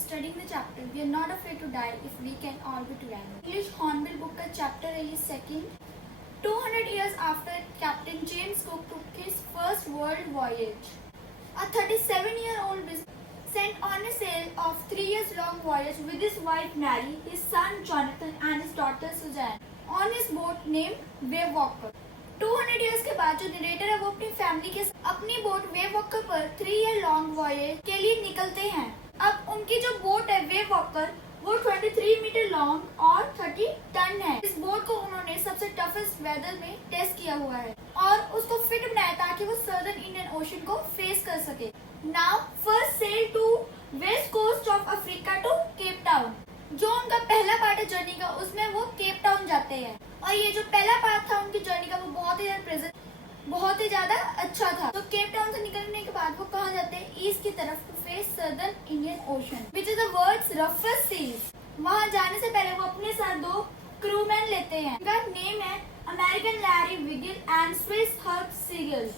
studying the chapter We are not afraid to die if we can all be together. English Hornbill book का chapter है ये second. 200 years after Captain James Cook took his first world voyage, a 37-year-old sent on a sail of 3 years long voyage with his wife Mary, his son Jonathan and his daughter Suzanne on his boat named Wave Walker. 200 years के बाद जो narrator है वो अपनी family के अपनी boat wave walker पर 3 year long वॉयेज के लिए निकलते हैं। अब उनकी जो बोट है वेव वॉकर वो 23 मीटर लॉन्ग और 30 टन है। इस बोट को उन्होंने सबसे टफेस्ट वेदर में टेस्ट किया हुआ है और उसको फिट बनाया ताकि वो सदर्न इंडियन ओशन को फेस कर सके। Now first sail to west coast of Africa to Cape Town. जो उनका पहला पार्ट है जर्नी का उसमें वो केप टाउन जाते हैं और ये जो पहला पार्ट था उनकी जर्नी का वो बहुत ही ज्यादा अच्छा था। तो केप टाउन से निकलने के बाद वो कहाँ जाते हैं ईस्ट की तरफ to face southern Indian ocean which is the world's roughest seas. वहाँ जाने से पहले वो अपने साथ 2 क्रूमैन लेते हैं। उनका नेम है American Larry Wigil and Swiss Herb Siegel.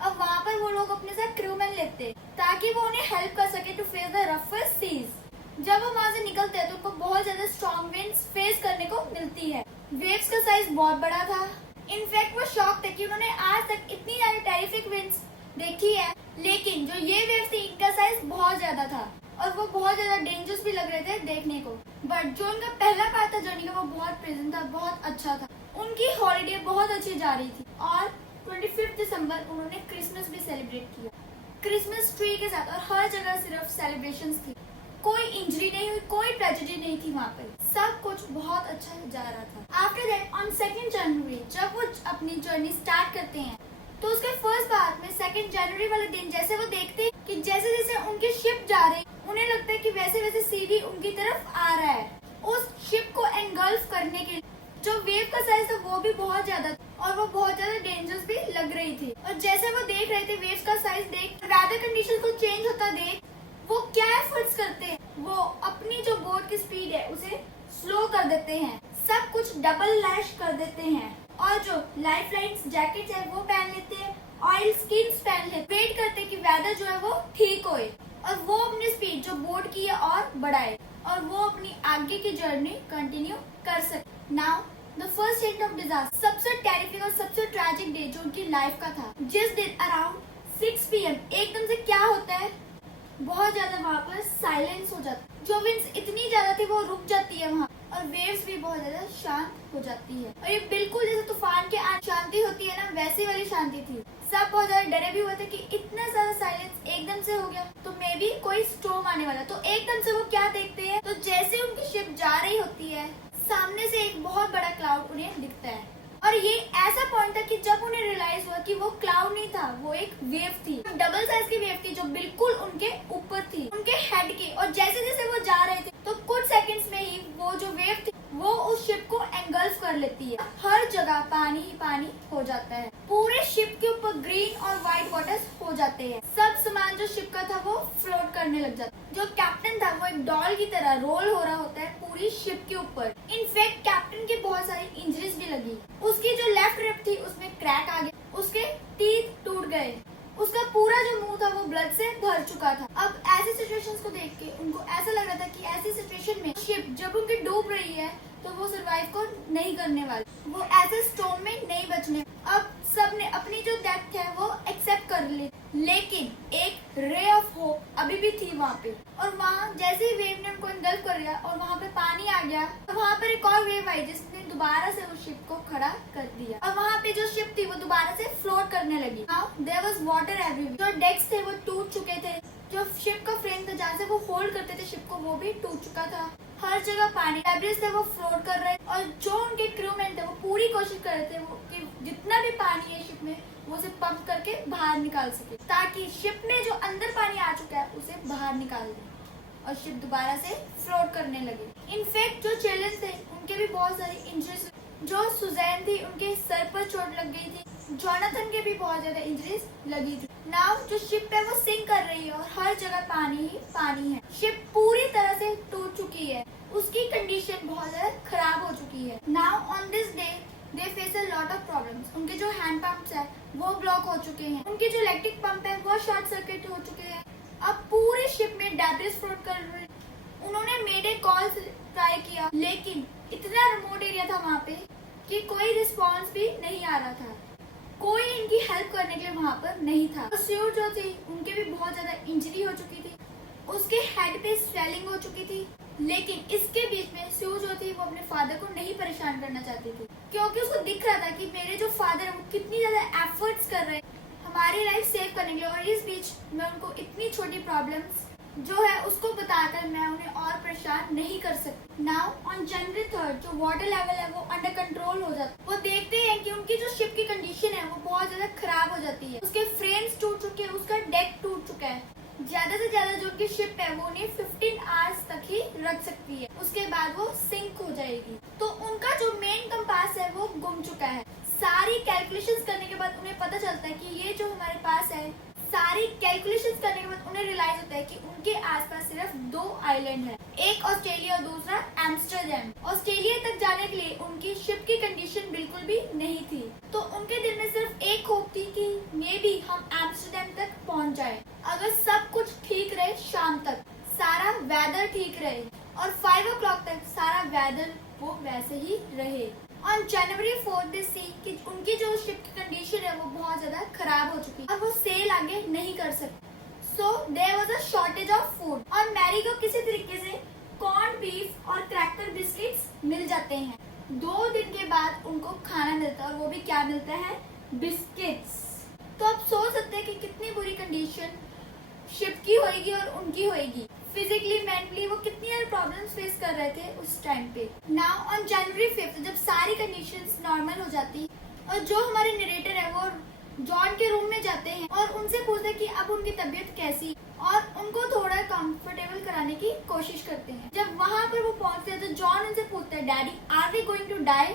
अब वहाँ पर वो लोग अपने साथ क्रूमैन लेते हैं ताकि वो उन्हें हेल्प कर सके to face the roughest seas. जब वो वहाँ से निकलते हैं तो उनको बहुत ज्यादा स्ट्रॉन्ग विंड्स फेस करने को मिलती है। वेव्स का साइज बहुत बड़ा था। इनफैक्ट वो शॉक थे कि उन्होंने आज तक इतनी ज्यादा टेरिफिक विंड्स देखी है, लेकिन जो ये वेव्स थी इनका साइज बहुत ज्यादा था और वो बहुत ज्यादा डेंजरस भी लग रहे थे देखने को। बट जो उनका पहला पार्ट था जर्नी का वो बहुत प्रेजेंट था, बहुत अच्छा था। उनकी हॉलीडे बहुत अच्छी जा रही थी और 25 दिसंबर उन्होंने क्रिसमस भी सेलिब्रेट किया क्रिसमस ट्री के साथ और हर जगह सिर्फ सेलिब्रेशंस थी। कोई इंजरी नहीं हुई, कोई ट्रेजेडी नहीं थी वहाँ पे, सब कुछ बहुत अच्छा जा रहा था। आफ्टर दैट ऑन 2 जनवरी जब वो अपनी जर्नी स्टार्ट करते हैं तो उसके फर्स्ट पार्ट में 2 जनवरी वाले दिन जैसे वो देखते हैं कि जैसे जैसे उनके शिप जा रहे हैं उन्हें लगता है कि वैसे वैसे सी भी उनकी तरफ आ रहा है। उस शिप को एनगल्फ करने के लिए जो वेव का साइज था वो भी बहुत ज्यादा था और वो बहुत ज्यादा डेंजरस भी लग रही थी। और जैसे वो देख रहे थे वेव का साइज देख, वेदर कंडीशन को चेंज होता देख, वो क्या एफर्ट्स करते हैं, वो अपनी जो बोट की स्पीड है उसे स्लो कर देते हैं, सब कुछ डबल लैश कर देते हैं और जो लाइफ लाइन्स जैकेट्स है वो पहन लेते हैं, ऑयल स्किन्स पहन लेते, वेट करते कि वेदर जो है वो ठीक होए और वो अपनी स्पीड जो बोट की है और बढ़ाए और वो अपनी आगे की जर्नी कंटिन्यू कर सके। Now the first hint of disaster, सबसे टेरिफिक और सबसे ट्रैजिक डे जो उनकी लाइफ का था, जिस दिन अराउंड 6 PM एकदम से क्या होता है, बहुत ज्यादा वहाँ पर साइलेंस हो जाता है। जो विंड्स इतनी ज्यादा थी वो रुक जाती है वहाँ और वेव्स भी बहुत ज्यादा शांत हो जाती है और ये बिल्कुल जैसे तूफान के शांति होती है ना, वैसी वाली शांति थी। सब बहुत ज्यादा डरे भी हुए थे कि इतना ज्यादा साइलेंस एकदम से हो गया तो मे बी कोई स्टॉर्म आने वाला। तो एकदम से वो क्या देखते हैं, तो जैसे उनकी शिप जा रही होती है सामने से एक बहुत बड़ा क्लाउड उन्हें दिखता है और ये ऐसा पॉइंट था कि जब उन्हें रियलाइज हुआ कि वो क्लाउड नहीं था, वो एक वेव थी, डबल साइज की वेव थी जो बिल्कुल उनके ऊपर थी, उनके हेड के। और जैसे जैसे वो जा रहे थे तो कुछ सेकंड्स में ही वो जो वेव थी वो उस शिप को एंगल्फ कर लेती है। हर जगह पानी ही पानी हो जाता है, पूरे शिप के ऊपर ग्रीन और व्हाइट वाटर्स हो जाते हैं, सब सामान जो शिप का था वो फ्लोट करने लग जाता है। जो कैप्टन था वो एक डॉल की तरह रोल हो रहा होता है पूरी शिप के ऊपर। इनफैक्ट कैप्टन की बहुत सारी इंजरीज भी लगी, उसकी जो लेफ्ट रिब थी उसमें क्रैक आ गया, उसके टीथ टूट गए, उसका पूरा जो मुंह था वो ब्लड से भर चुका था। अब ऐसी सिचुएशंस को देख के उनको ऐसा लग रहा था कि ऐसी सिचुएशन में शिप जब उनकी डूब रही है तो वो सरवाइव को नहीं करने वाले, वो ऐसे स्टॉर्म में नहीं बचने। अब सबने अपनी जो डेथ है वो एक्सेप्ट कर ली, लेकिन एक रे ऑफ होप अभी भी थी वहाँ पे। और वहाँ जैसे ही वेव ने उनको एंगल्फ कर लिया और वहाँ पे पानी आ गया तो वहाँ पर एक और वेव आई जिसने दोबारा से उस शिप को खड़ा कर दिया और वहाँ पे जो शिप थी वो दोबारा से फ्लोट करने लगी। Now there was water everywhere, जो डेक्स थे वो टूट चुके थे, जो शिप का फ्रेम था जहाँ से वो होल्ड करते थे शिप को वो भी टूट चुका था, हर जगह पानी, डेब्रिस थे वो फ्लोट कर रहे और जो उनके क्रूमैन थे वो पूरी कोशिश कर रहे थे वो कि जितना भी पानी है शिप में वो उसे पंप करके बाहर निकाल सके ताकि शिप में जो अंदर पानी आ चुका है उसे बाहर निकाल दे और शिप दोबारा से फ्लोट करने लगे। इनफैक्ट जो चिल्ड्रन थे उनके भी बहुत सारी इंजरीज, जो सुजैन थी उनके सर पर चोट लग गई थी, जॉनथन के भी बहुत ज्यादा इंजरीज लगी थी। नाउ जो शिप है वो सिंक कर रही है और हर जगह पानी ही पानी है, शिप पूरी तरह से टूट चुकी है, उसकी कंडीशन बहुत ज्यादा खराब हो चुकी है। Now on this day they face a lot of problems, उनके जो हैंड पंप्स है वो ब्लॉक हो चुके हैं, उनके जो इलेक्ट्रिक पंप है वो शॉर्ट सर्किट हो चुके हैं। अब पूरे शिप में डेब्रिस फ्लोट कर रहे, उन्होंने मेडे कॉल ट्राई किया, लेकिन इतना रिमोट एरिया था वहाँ पे कि कोई रिस्पॉन्स भी नहीं आ रहा था। कोई इनकी हेल्प करने के लिए वहाँ पर नहीं था। तो स्यू जो थी उनके भी बहुत ज्यादा इंजरी हो चुकी थी, उसके हेड पे स्वेलिंग हो चुकी थी। लेकिन इसके बीच में स्यू जो थी वो अपने फादर को नहीं परेशान करना चाहती थी, क्योंकि उसको दिख रहा था कि मेरे जो फादर है वो कितनी ज्यादा एफर्ट्स कर रहे हैं हमारी लाइफ सेव करने के लिए, और इस बीच मैं उनको इतनी छोटी प्रॉब्लम्स जो है उसको बताकर मैं उन्हें और परेशान नहीं कर सकती। नाउ ऑन जनवरी 3 जो वाटर लेवल है वो अंडर कंट्रोल हो जाता है। वो देखते हैं कि उनकी जो शिप की कंडीशन है वो बहुत ज्यादा खराब हो जाती है, उसके फ्रेम्स टूट चुके हैं, उसका डेक टूट चुका है। ज्यादा से ज्यादा जो उनकी शिप है वो उन्हें 15 आवर्स तक ही रख सकती है, उसके बाद वो सिंक हो जाएगी। तो उनका जो मेन कंपास है वो गुम चुका है। सारी कैलकुलेशंस करने के बाद उन्हें पता चलता है कि ये जो हमारे पास है, सारी कैलकुलेशंस करने के बाद उन्हें रियलाइज होता है कि उनके आसपास सिर्फ 2 आइलैंड है, एक ऑस्ट्रेलिया और दूसरा एम्स्टर्डम। ऑस्ट्रेलिया तक जाने के लिए उनकी शिप की कंडीशन बिल्कुल भी नहीं थी, तो उनके दिल में सिर्फ एक होप थी कि मे बी हम एम्स्टर्डम तक पहुंच जाए, अगर सब कुछ ठीक रहे, शाम तक सारा वेदर ठीक रहे और 5 o'clock तक सारा वेदर वो वैसे ही रहे। ऑन जनवरी 4 दे सी कि उनकी जो शिप की कंडीशन है वो बहुत ज्यादा खराब हो चुकी है और वो सेल आगे नहीं कर सकते। So there was a shortage of food और मैरी को किसी तरीके से कॉर्न बीफ और क्रैकर बिस्किट्स मिल जाते हैं। 2 दिन के बाद उनको खाना मिलता है और वो भी क्या मिलता है, बिस्किट्स। तो आप सोच सकते हैं कि कितनी बुरी कंडीशन शिप की होगी और उनकी होगी। फिजिकली मेंटली वो कितनी सारी प्रॉब्लम्स फेस कर रहे थे उस टाइम पे। नाउ ऑन जनवरी 5 जब सारी कंडीशंस नॉर्मल हो जाती और जो हमारे नरेटर है वो जॉन के रूम में जाते हैं और उनसे पूछते हैं कि अब उनकी तबीयत कैसी, और उनको थोड़ा कंफर्टेबल कराने की कोशिश करते हैं। जब वहाँ पर वो पहुंचते हैं तो जॉन उनसे पूछता है, daddy are we going to die?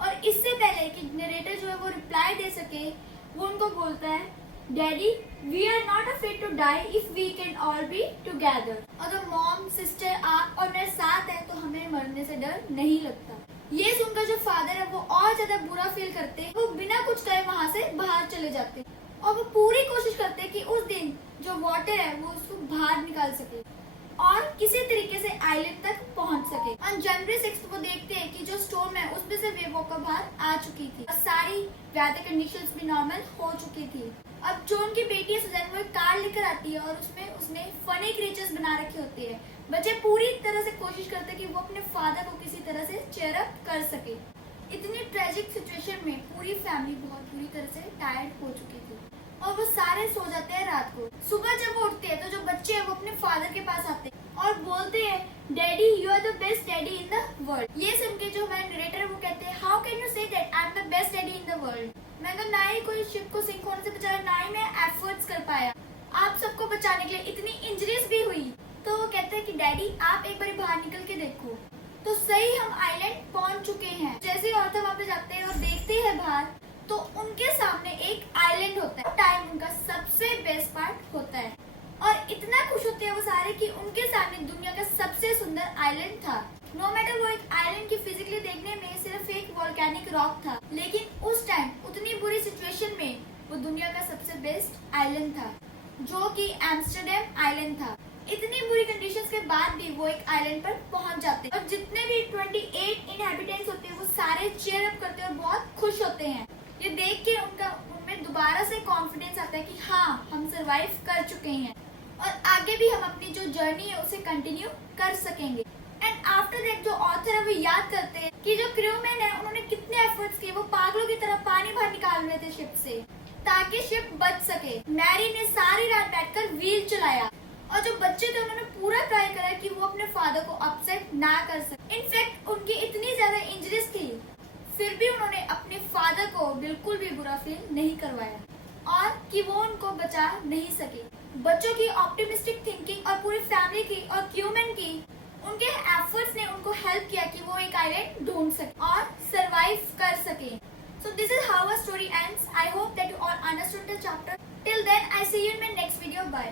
और इससे पहले कि नरेटर जो है वो रिप्लाई दे सके, वो उनको बोलता है, daddy we are not afraid to die if we can all be together. अगर मॉम सिस्टर आप और मेरे साथ है तो हमें मरने से डर नहीं लगता। ये सुनकर जो फादर है वो और ज्यादा बुरा फील करते हैं, वो बिना कुछ कहे वहाँ से बाहर चले जाते हैं और वो पूरी कोशिश करते हैं कि उस दिन जो वाटर है वो उसको बाहर निकाल सके और किसी तरीके से आइलैंड तक पहुंच सके। और जनवरी 6 वो देखते हैं कि जो स्टॉर्म है उसमें से वेववॉकर बाहर आ चुकी थी और सारी वेदर कंडीशंस भी नॉर्मल हो चुकी थी। अब जो उनकी बेटी है सुजैन वो एक कार लेकर आती है और उसमें उसने फनी क्रिएचर्स बना रखे होते हैं। बच्चे पूरी तरह से कोशिश करते हैं कि वो अपने फादर को किसी तरह से चेयर अप कर सके। इतनी ट्रेजिक सिचुएशन में पूरी फैमिली बहुत बुरी तरह से टायर्ड हो चुकी थी और वो सारे सो जाते हैं रात को। सुबह जब वो उठते हैं तो जो बच्चे हैं वो अपने फादर के पास आते हैं और बोलते हैं, daddy you are the best daddy in the world. ये सुन के जो हमारे नरेटर है वो कहते हैं, how can you say that I am the best daddy in the world. मैं तो ना ही कोई शिप को सिंक होने से बचाया, ना ही मैं एफर्ट्स कर पाया, आप सबको बचाने के लिए इतनी इंजरीज भी हुई। तो वो कहते हैं कि डैडी आप एक बार बाहर निकल के देखो। तो सही हम आइलैंड पहुंच चुके हैं। जैसे ही औरतें वहाँ पे जाते हैं और देखते हैं बाहर तो उनके सामने एक आइलैंड होता है। टाइम उनका सबसे बेस्ट पार्ट होता है और इतना खुश होते हैं वो सारे कि उनके सामने दुनिया का सबसे सुंदर आइलैंड था। नो मैटर वो एक आइलैंड की फिजिकली देखने में सिर्फ एक वोल्केनिक रॉक था, लेकिन उस टाइम उतनी बुरी सिचुएशन में वो दुनिया का सबसे बेस्ट आइलैंड था जो कि एम्स्टर्डम आइलैंड था। इतनी बुरी कंडीशंस के बाद भी वो एक आइलैंड पर पहुंच जाते हैं और जितने भी 28 इनहैबिटेंट्स होते हैं वो सारे चीयर अप करते हैं और बहुत खुश होते हैं। ये देख के उनमें दोबारा से कॉन्फिडेंस आता है कि हाँ हम सरवाइव कर चुके हैं और आगे भी हम अपनी जो जर्नी है उसे कंटिन्यू कर सकेंगे। एंड आफ्टर दैट जो ऑथर है वो याद करते हैं कि जो क्रूमैन है उन्होंने कितने एफर्ट्स किए, वो पागलों की तरह पानी बाहर निकाल रहे थे शिप से ताकि शिप बच सके। मैरी ने सारी रात बैठकर व्हील चलाया और जो बच्चे थे उन्होंने पूरा ट्राई करा कि वो अपने फादर को अपसेट ना कर सके। इनफैक्ट उनकी इतनी ज्यादा इंजरीज थी फिर भी उन्होंने अपने फादर को बिल्कुल भी बुरा फील नहीं करवाया और कि वो उनको बचा नहीं सके। बच्चों की ऑप्टिमिस्टिक थिंकिंग और पूरी फैमिली की और क्रूमैन की उनके एफर्ट्स ने उनको हेल्प किया कि वो एक आइलैंड ढूंढ सके और सरवाइव कर सके। So this is how our story ends. I hope that you all understood the chapter. Till then, I see you in my next video. Bye.